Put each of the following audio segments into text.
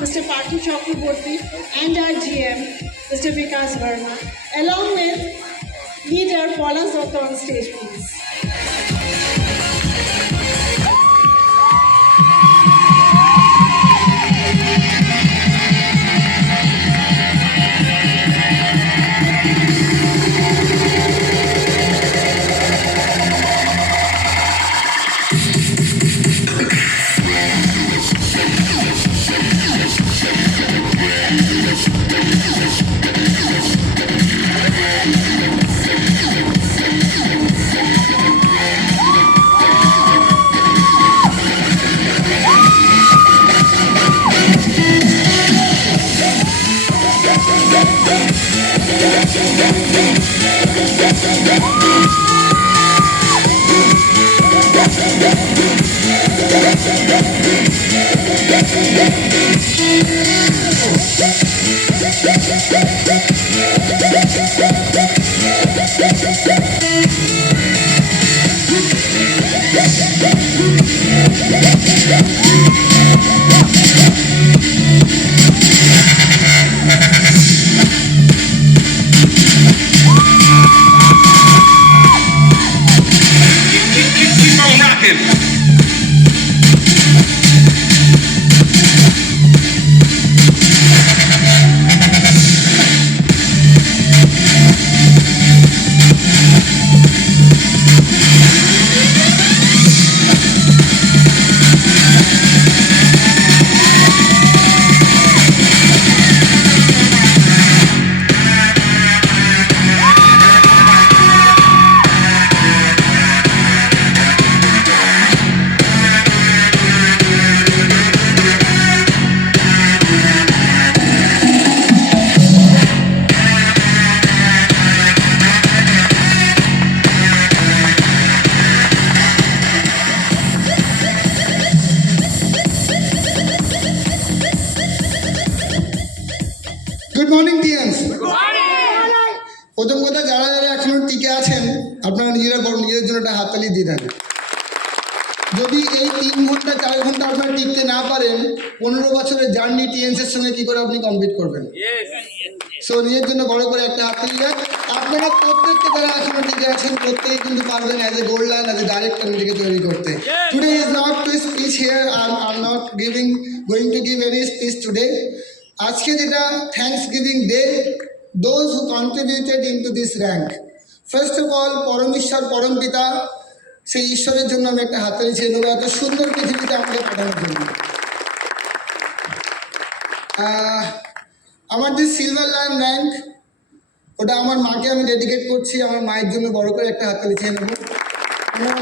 Mr. Parthu Chakraborty, and our GM, Mr. Vikas Verma, along with leader Paula Zotta on stage, please. Good morning, TNs. Good morning. প্রথম কথা যারা যারা এখনো টিকে আছেন আপনারা নিজের জন্য একটা হাততালি দিয়ে দেন। যদি এই 3 ঘন্টা 4 ঘন্টা আপনারা টিকতে না পারেন 15 বছরের জার্নি টিএনস এর সঙ্গে কি করে আপনি কমপ্লিট করবেন? সো নিজের জন্য বড় করে একটা হাততালি দেন। আপনারা প্রত্যেককে যারা এখনো টিকে আছেন প্রত্যেকে কিন্তু পারবেন as a gold line as a director নিজেকে তৈরি করতে। Today is not to speech here, I am not going to give any speech today. আজকে যেটা thanks giving day, those who contributed in to this rank. First of all পরমেশ্বর পরম পিতা, সেই ঈশ্বরের জন্য আমি একটা হাততালি চেয়ে নেবো এত সুন্দর পৃথিবীতে আমাকে পাঠানোর জন্য। আমার যে সিলভার লায়ন র্যাঙ্ক ওটা আমার মাকে আমি ডেডিকেট করছি, আমার মায়ের জন্য বড় করে একটা হাততালি চেয়ে নেবো।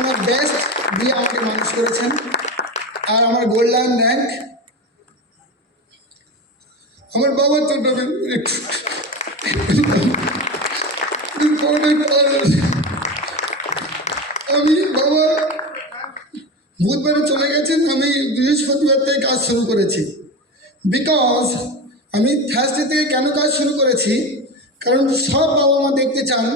আমার বেস্ট দিয়ে আমাকে মানুষ করেছেন। আর আমার গোল্ড লায়ন র্যাঙ্ক আমার বাবার জন্য আমি বাবা বুধবারে চলে গেছেন, আমি বৃহস্পতিবার থেকে কাজ শুরু করেছি। বিকজ আমি থার্সডে থেকে কেন কাজ শুরু করেছি, কারণ সব বাবা মা দেখতে চান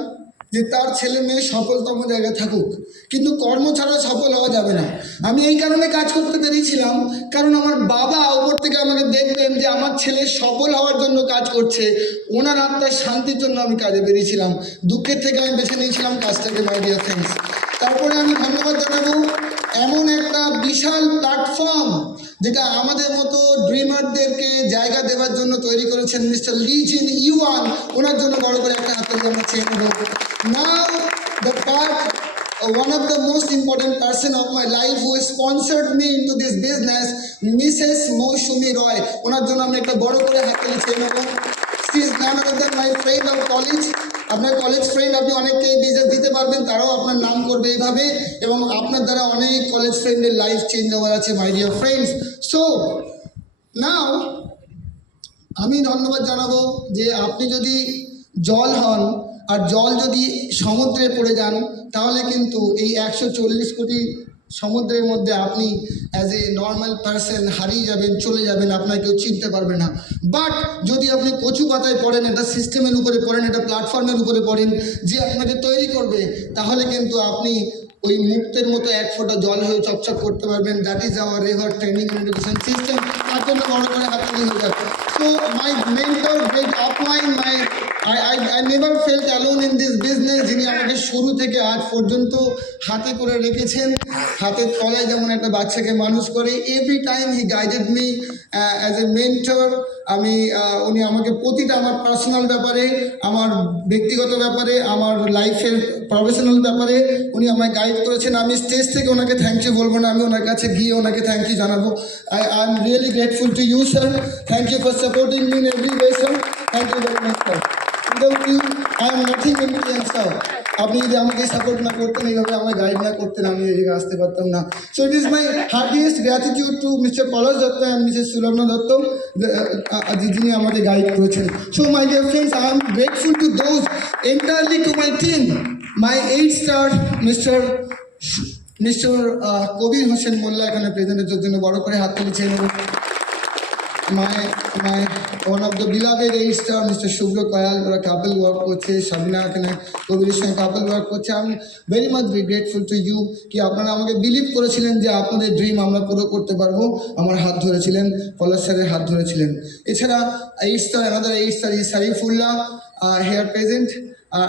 যে তার ছেলে মেয়ে সফলতম জায়গায় থাকুক, কিন্তু কর্ম ছাড়া সফল হওয়া যাবে না। আমি এই কারণে কাজ করতে পেরেছিলাম কারণ আমার বাবা উপর থেকে আমাকে দেখতেন যে আমার ছেলে সফল হওয়ার জন্য কাজ করছে, ওনার আত্মার শান্তির জন্য আমি কাজে বেরিয়েছিলাম। দুঃখের থেকে আমি বেছে নিয়েছিলাম কাজটাকে, মাই ডিয়ার ফ্রেন্ডস। তারপরে আমি ধন্যবাদ জানাবো এমন একটা বিশাল প্ল্যাটফর্ম যেটা আমাদের মতো ড্রিমারদেরকে জায়গা দেওয়ার জন্য তৈরি করেছেন মিস্টার লি জিন ইউয়ান, ওনার জন্য বড় করে একটা হাততালি আমরা চেয়ে নেব। Now the part one of the most important person of my life who sponsored me into this business, Mrs. Moushumi Roy, ওনার জন্য আমি একটা বড় করে হাততালি চেয়ে নেব। She is none other than my friend of college. আপনার কলেজ ফ্রেন্ড, আপনি অনেককে বিজনেস দিতে পারবেন, তারাও আপনার নাম করবে এইভাবে, এবং আপনার দ্বারা অনেক কলেজ ফ্রেন্ডের লাইফ চেঞ্জ হওয়ার আছে মাই ডিয়ার ফ্রেন্ডস। সো নাও আমি ধন্যবাদ জানাবো যে আপনি যদি জল হন আর জল যদি সমুদ্রে পড়ে যান তাহলে কিন্তু এই 140 কোটি সমুদ্রের মধ্যে আপনি অ্যাজ এ নর্মাল পার্সন হারিয়ে যাবেন, চলে যাবেন, আপনার কেউ চিনতে পারবে না। বাট যদি আপনি কচু পাতায় পড়েন, একটা সিস্টেমের উপরে পড়েন, একটা প্ল্যাটফর্মের উপরে পড়েন যে আপনাকে তৈরি করবে, তাহলে কিন্তু আপনি ওই মুক্তের মতো এক ফোঁটা জল হয়ে চকচক করতে পারবেন। That is our river training education system. তার জন্য বড় করে হাততালি হয়ে যাবে। So my mentor great upline my I never felt alone in this business, যিনি আমাকে শুরু থেকে আজ পর্যন্ত হাতে করে রেখেছেন, হাতের তলায় যেমন একটা বাচ্চাকে মানুষ করে। Every time he guided me as a mentor. উনি আমাকে প্রতিটা আমার পার্সোনাল ব্যাপারে, আমার ব্যক্তিগত ব্যাপারে, আমার লাইফের প্রফেশনাল ব্যাপারে উনি আমায় গাইড করেছেন। আমি স্টেজ থেকে ওনাকে থ্যাংক ইউ বলবো না, আমি ওনার কাছে গিয়ে ওনাকে থ্যাংক ইউ জানাবো। I am really grateful to you sir. Thank you for supporting me in every way sir. Thank you very much sir. Without you I am nothing in sir. আপনি যদি আমাকে সাপোর্ট না করতেন, এইভাবে আমায় guide না করতেন, আমি এই জায়গায় আসতে পারতাম না। So it is my heartiest gratitude to mister Palash Dutta and missus Sulagna Dutta, যিনি আমাকে গাইড করেছেন। So my dear friends, I am grateful to those entirely to my team. My 8 star mister Kabir Hossain Molla এখানে প্রেজেন্টের জন্য বড় করে হাত তুলেছেন। my one of the beloved 8 star Mr. Shubhra Kayal, ওরা কাপল ওয়ার্ক করছে, সাবিনা এখানে কবিরের সঙ্গে কাপল ওয়ার্ক করছে। I am very much grateful to you কি আপনারা আমাকে বিলিভ করেছিলেন যে আপনাদের ড্রিম আমরা পুরো করতে পারবো। আমার হাত ধরেছিলেন, পলাশ স্যারের হাত ধরেছিলেন। এছাড়া 8 star, another 8 star is Sarifullah here present.